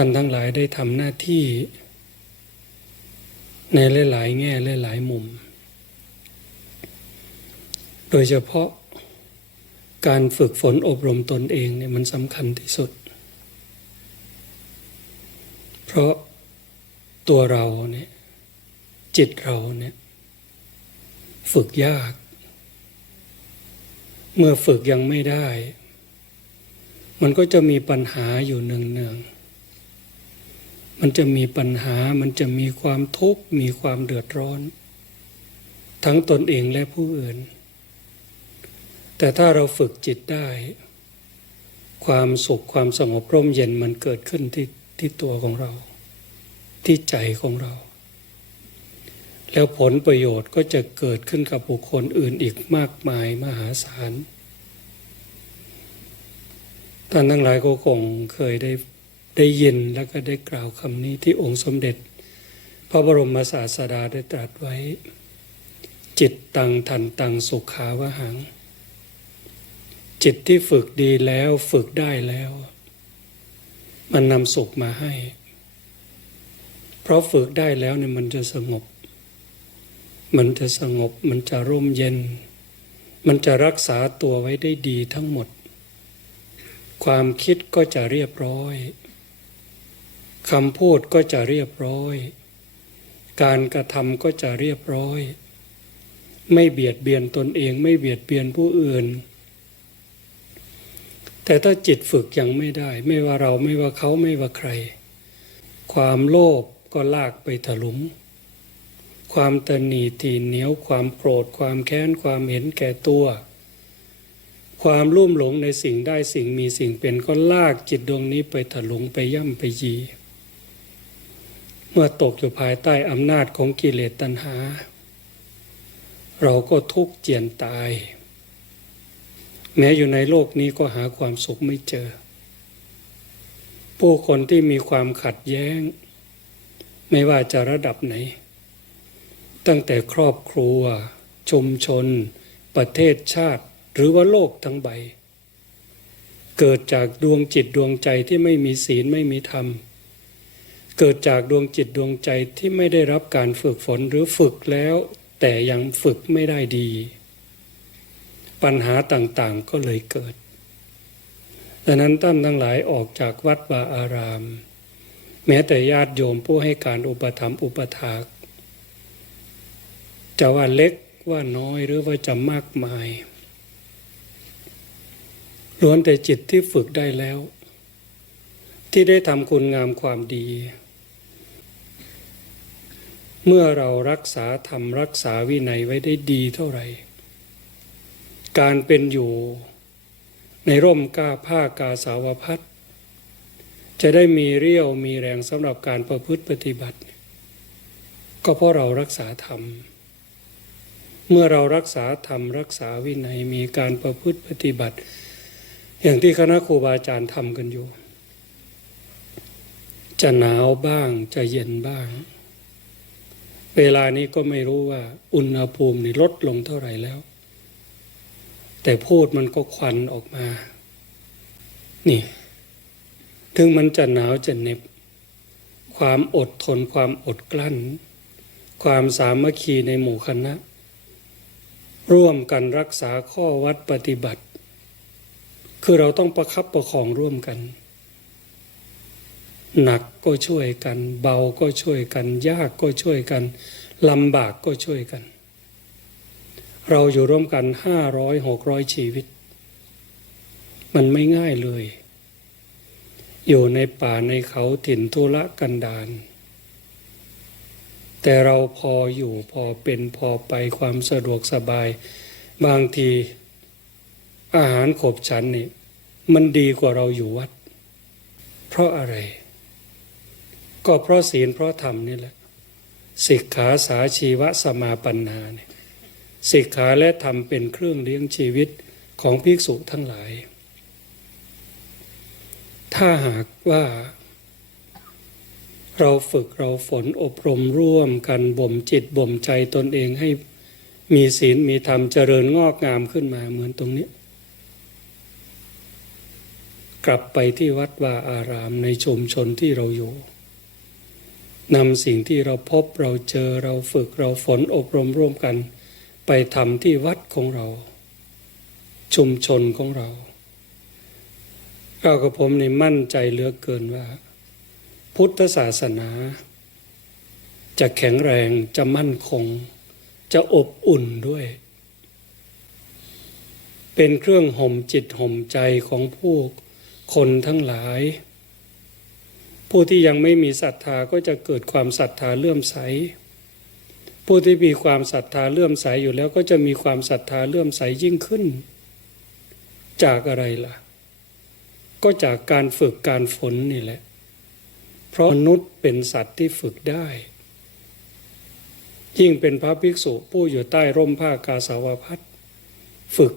ท่านทั้งหลายได้ทำหน้าที่ ในหลายๆแง่หลายๆมุม โดยเฉพาะการฝึกฝนอบรมตนเองเนี่ยมันสำคัญที่สุด เพราะตัวเราเนี่ยจิตเราเนี่ยฝึกยาก เมื่อฝึกยังไม่ได้ มันก็จะมีปัญหาอยู่เนืองๆ มันจะมีปัญหา มันจะมีความทุกข์ มีความเดือดร้อน ทั้งตนเองและผู้อื่น แต่ถ้าเราฝึกจิตได้ ความสุขความสงบร่มเย็นมันเกิดขึ้นที่ที่ตัวของเรา ที่ใจของเรา แล้วผลประโยชน์ก็จะเกิดขึ้นกับบุคคลอื่นอีกมากมายมหาศาลท่านทั้งหลายก็คงเคยได้ ได้ยินแล้วก็ได้กล่าวคำนี้ที่องค์สมเด็จ พระบรมศาสดาได้ตรัสไว้ จิตตังทันตังสุขาวหัง จิตที่ฝึกดีแล้วฝึกได้แล้ว มันนำสุขมาให้ เพราะฝึกได้แล้วเนี่ยมันจะสงบ มันจะสงบมันจะร่มเย็น มันจะรักษาตัวไว้ได้ดีทั้งหมด ความคิดก็จะเรียบร้อย คำพูดก็จะเรียบร้อย การกระทำก็จะเรียบร้อย ไม่เบียดเบียนตนเองไม่เบียดเบียนผู้อื่น แต่ถ้าจิตฝึกยังไม่ได้ ไม่ว่าเราไม่ว่าเขาไม่ว่าใคร ความโลภก็ลากไปถลุงความตนีตีเหนียวความโกรธความแค้นความเห็นแก่ตัว ความรุ่มหลงในสิ่งได้สิ่งมีสิ่งเป็นก็ลากจิตดวงนี้ไปถลุงไปย่ำไปยี เมื่อตกอยู่ภายใต้อำนาจของกิเลสตัณหา เราก็ทุกข์เจียนตาย แม้อยู่ในโลกนี้ก็หาความสุขไม่เจอ ผู้คนที่มีความขัดแย้ง ไม่ว่าจะระดับไหน ตั้งแต่ครอบครัว ชุมชน ประเทศชาติ หรือว่าโลกทั้งใบ เกิดจากดวงจิตดวงใจที่ไม่มีศีลไม่มีธรรม เกิดจากดวงจิตดวงใจที่ไม่ได้รับการฝึกฝนหรือฝึกแล้ว แต่ยังฝึกไม่ได้ดี ปัญหาต่างๆก็เลยเกิดดังนั้นท่านทั้งหลายออกจากวัดวาอาราม แม้แต่ญาติโยมผู้ให้การอุปถัมภ์อุปถากจะว่าเล็กว่าน้อยหรือว่าจะมากมายล้วนแต่จิตที่ฝึกได้แล้ว ที่ได้ทำคุณงามความดี เมื่อเรารักษาธรรมรักษาวินัยไว้ได้ดีเท่าไหร่ การเป็นอยู่ในร่มกาผ้ากาสาวพัดจะได้มีเรี่ยวมีแรงสำหรับการประพฤติปฏิบัติ ก็เพราะเรารักษาธรรม เมื่อเรารักษาธรรมรักษาวินัยมีการประพฤติปฏิบัติ อย่างที่คณะครูบาอาจารย์ทำกันอยู่ จะหนาวบ้างจะเย็นบ้าง เวลานี้ก็ไม่รู้ว่าอุณหภูมินี่ลดลงเท่าไหร่แล้ว แต่พูดมันก็ควันออกมา นี่ ถึงมันจะหนาวจะเหน็บ ความอดทนความอดกลั้น ความสามัคคีในหมู่คณะ ร่วมกันรักษาข้อวัดปฏิบัติ คือเราต้องประคับประคองร่วมกัน หนักก็ช่วยกัน เบาก็ช่วยกัน ยากก็ช่วยกันลำบากก็ช่วยกัน เราอยู่ร่วมกันห้าร้อยหกร้อยชีวิต มันไม่ง่ายเลย อยู่ในป่าในเขาถิ่นทุรกันดารแต่เราพออยู่พอเป็นพอไปความสะดวกสบาย บางทีอาหารขบฉันนี่มันดีกว่าเราอยู่วัด เพราะอะไร ก็เพราะศีลเพราะธรรมนี่แหละสิกขาสาชีวสมาปัญนาเนี่ยสิกขาและธรรมเป็นเครื่องเลี้ยงชีวิตของภิกษุทั้งหลาย ถ้าหากว่า เราฝึกเราฝนอบรมร่วมกันบ่มจิตบ่มใจตนเองให้มีศีลมีธรรมเจริญงอกงามขึ้นมาเหมือนตรงนี้ กลับไปที่วัดวาอารามในชุมชนที่เราอยู่ นำสิ่งที่เราพบเราเจอเราฝึกเราฝนอบรมร่วมกัน ไปทำที่วัดของเรา ชุมชนของเรา เรากับผมนี่มั่นใจเหลือเกินว่า พุทธศาสนา จะแข็งแรงจะมั่นคง จะอบอุ่นด้วย เป็นเครื่องห่มจิตห่มใจของผู้คนทั้งหลาย ผู้ที่ยังไม่มีศรัทธาก็จะเกิดความศรัทธาเลื่อมใส ผู้ที่มีความศรัทธาเลื่อมใสอยู่แล้วก็จะมีความศรัทธาเลื่อมใสยิ่งขึ้น จากอะไรล่ะ ก็จากการฝึกการฝนนี่แหละ เพราะมนุษย์เป็นสัตว์ที่ฝึกได้ ยิ่งเป็นพระภิกษุผู้อยู่ใต้ร่มผ้ากาสาวพัดฝึก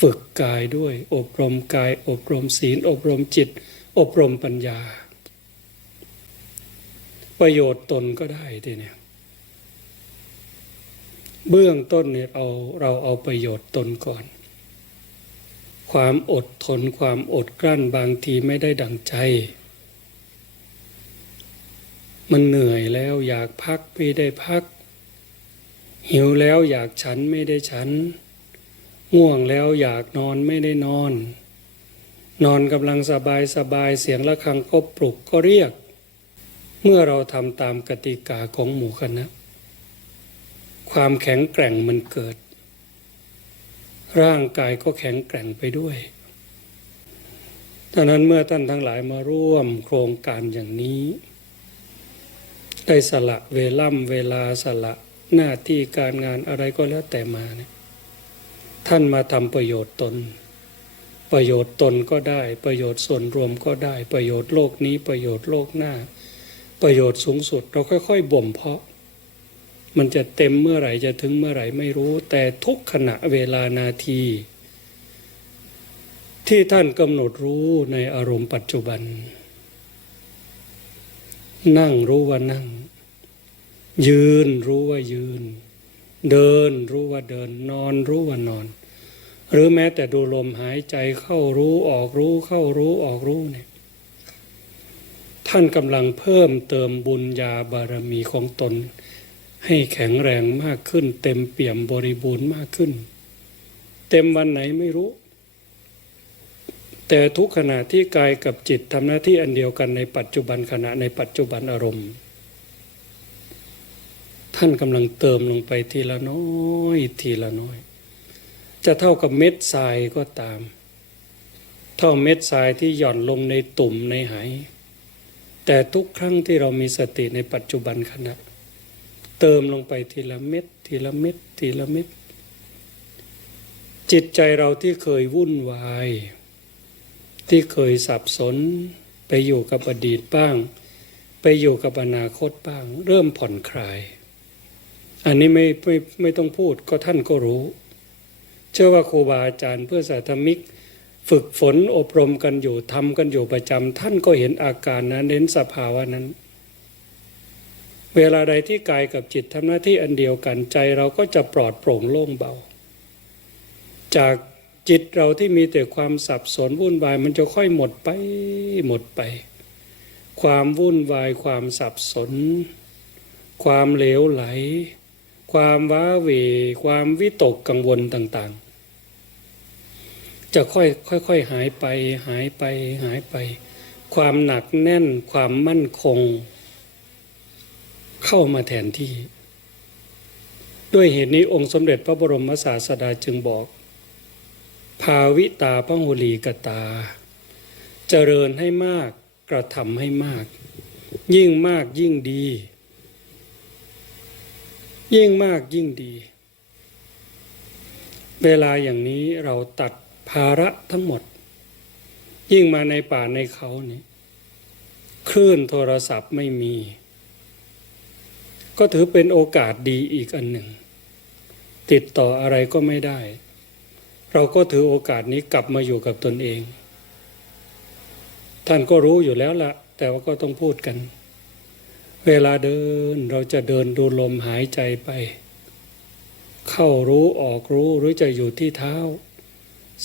ฝึกกายด้วย อบรมกาย อบรมศีล อบรมจิต อบรมปัญญา ประโยชน์ตนก็ได้ทีเนี่ยเบื้องต้นเนี่ยเอาเราเอาประโยชน์ตนก่อน ความอดทนความอดกลั้นบางทีไม่ได้ดังใจ มันเหนื่อยแล้วอยากพักไม่ได้พัก หิวแล้วอยากฉันไม่ได้ฉัน ง่วงแล้วอยากนอนไม่ได้นอน นอนกำลังสบายสบายเสียงะระฆังก็ปลุกก็เรียก เมื่อเราทำตามกติกาของหมู่คณะ ความแข็งแกร่งมันเกิด ร่างกายก็แข็งแกร่งไปด้วยดังนั้นเมื่อท่านทั้งหลายมาร่วมโครงการอย่างนี้ ได้สละเวล่ำเวลาสละหน้าที่การงานอะไรก็แล้วแต่มาเนี่ยท่านมาทำประโยชน์ตน ประโยชน์ตนก็ได้ ประโยชน์ส่วนรวมก็ได้ ประโยชน์โลกนี้ประโยชน์โลกหน้า ประโยชน์สูงสุดเราค่อย ๆ บ่มเพาะ มันจะเต็มเมื่อไหร่จะถึงเมื่อไหร่ไม่รู้ แต่ทุกขณะเวลานาที ที่ท่านกำหนดรู้ในอารมณ์ปัจจุบัน นั่งรู้ว่านั่ง ยืนรู้ว่ายืน เดินรู้ว่าเดิน นอนรู้ว่านอน หรือแม้แต่ดูลมหายใจเข้ารู้ออกรู้เข้ารู้ออกรู้เนี่ยท่านกำลังเพิ่มเติมบุญญาบารมีของตน ให้แข็งแรงมากขึ้น เต็มเปี่ยมบริบูรณ์มากขึ้น เต็มวันไหนไม่รู้ แต่ทุกขณะที่กายกับจิตทำหน้าที่อันเดียวกันในปัจจุบันขณะในปัจจุบันอารมณ์ ท่านกำลังเติมลงไปทีละน้อยทีละน้อย จะเท่ากับเม็ดทรายก็ตาม เท่าเม็ดทรายที่หย่อนลงในตุ่มในไหแต่ทุกครั้งที่เรามีสติในปัจจุบันขณะ เติมลงไปทีละเม็ดทีละเม็ดทีละเม็ดจิตใจเราที่เคยวุ่นวาย ที่เคยสับสน ไปอยู่กับอดีตบ้าง ไปอยู่กับอนาคตบ้าง เริ่มผ่อนคลาย อันนี้ไม่ไม่ไม่ต้องพูดก็ท่านก็รู้ เชื่อว่าครูบาอาจารย์เพื่อสาธมิก ฝึกฝนอบรมกันอยู่ทำกันอยู่ประจำท่านก็เห็นอาการนั้นเน้นสภาวะนั้น เวลาใดที่กายกับจิตทำหน้าที่อันเดียวกันใจเราก็จะปลอดโปร่งโล่งเบา จากจิตเราที่มีแต่ความสับสนวุ่นวายมันจะค่อยหมดไปหมดไป ความวุ่นวายความสับสน ความเหลวไหล ความว้าเหวความวิตกกังวลต่างๆ จะค่อยค่อยๆหายไปหายไปหายไป ความหนักแน่นความมั่นคง เข้ามาแทนที่ ด้วยเหตุนี้องค์สมเด็จพระบรมศาสดาจึงบอก ภาวิตาพหุลีกตา เจริญให้มากกระทำให้มาก ยิ่งมากยิ่งดี ยิ่งมากยิ่งดี เวลาอย่างนี้เราตัด ภาระทั้งหมด ยิ่งมาในป่าในเขานี่คลื่นโทรศัพท์ไม่มี ก็ถือเป็นโอกาสดีอีกอันหนึ่ง ติดต่ออะไรก็ไม่ได้ เราก็ถือโอกาสนี้กลับมาอยู่กับตนเอง ท่านก็รู้อยู่แล้วละแต่ว่าก็ต้องพูดกัน เวลาเดินเราจะเดินดูลมหายใจไป เข้ารู้ออกรู้หรือจะอยู่ที่เท้า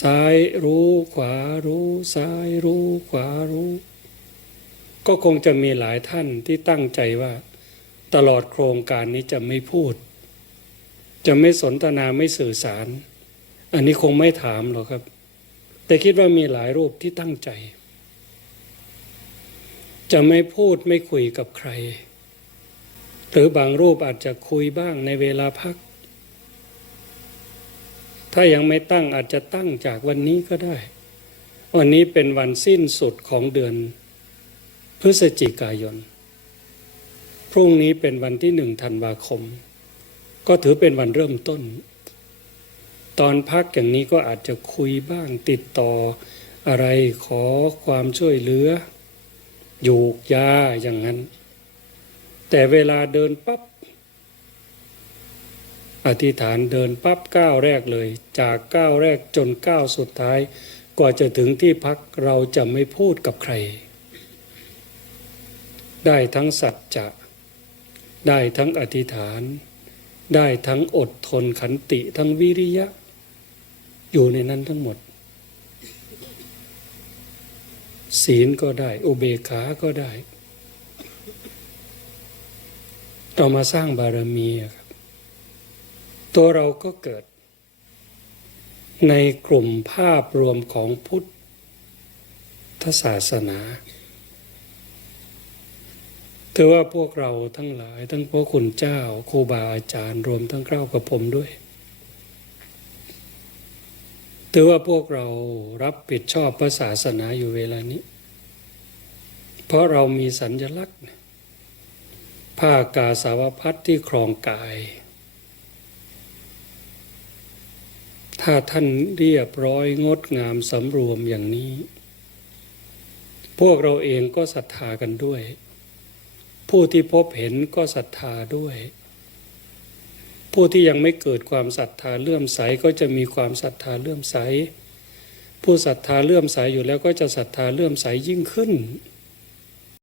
ซ้ายรู้ขวารู้ซ้ายรู้ขวารู้ ก็คงจะมีหลายท่านที่ตั้งใจว่า ตลอดโครงการนี้จะไม่พูด จะไม่สนทนาไม่สื่อสาร อันนี้คงไม่ถามหรอกครับ แต่คิดว่ามีหลายรูปที่ตั้งใจ จะไม่พูดไม่คุยกับใคร หรือบางรูปอาจจะคุยบ้างในเวลาพัก ถ้ายังไม่ตั้งอาจจะตั้งจากวันนี้ก็ได้ วันนี้เป็นวันสิ้นสุดของเดือน พฤศจิกายน พรุ่งนี้เป็นวันที่หนึ่งธันวาคม ก็ถือเป็นวันเริ่มต้น ตอนพักอย่างนี้ก็อาจจะคุยบ้างติดต่ออะไรขอความช่วยเหลือ อยู่ยาอย่างนั้น แต่เวลาเดินปับ๊บ อธิษฐานเดินปั๊บก้าวแรกเลย จากก้าวแรกจนก้าวสุดท้าย กว่าจะถึงที่พักเราจะไม่พูดกับใคร ได้ทั้งสัจจะได้ทั้งอธิษฐาน ได้ทั้งอดทนขันติทั้งวิริยะ อยู่ในนั้นทั้งหมด ศีลก็ได้อุเบกขาก็ได้เรามาสร้างบารมีครับ ตัวเราก็เกิด ในกลุ่มภาพรวมของพุทธศาสนาถือว่าพวกเราทั้งหลาย ทั้งพระคุณเจ้าครูบาอาจารย์รวมทั้งเก้ากับผมด้วยถือว่าพวกเรารับผิดชอบพระศาสนาอยู่เวลานี้ เพราะเรามีสัญญลักษณ์ผ้ากาสาวพัดที่ครองกาย ถ้าท่านเรียบร้อยงดงามสำรวมอย่างนี้ พวกเราเองก็ศรัทธากันด้วย ผู้ที่พบเห็นก็ศรัทธาด้วย ผู้ที่ยังไม่เกิดความศรัทธาเลื่อมใสก็จะมีความศรัทธาเลื่อมใส ผู้ศรัทธาเลื่อมใสอยู่แล้วก็จะศรัทธาเลื่อมใสยิ่งขึ้น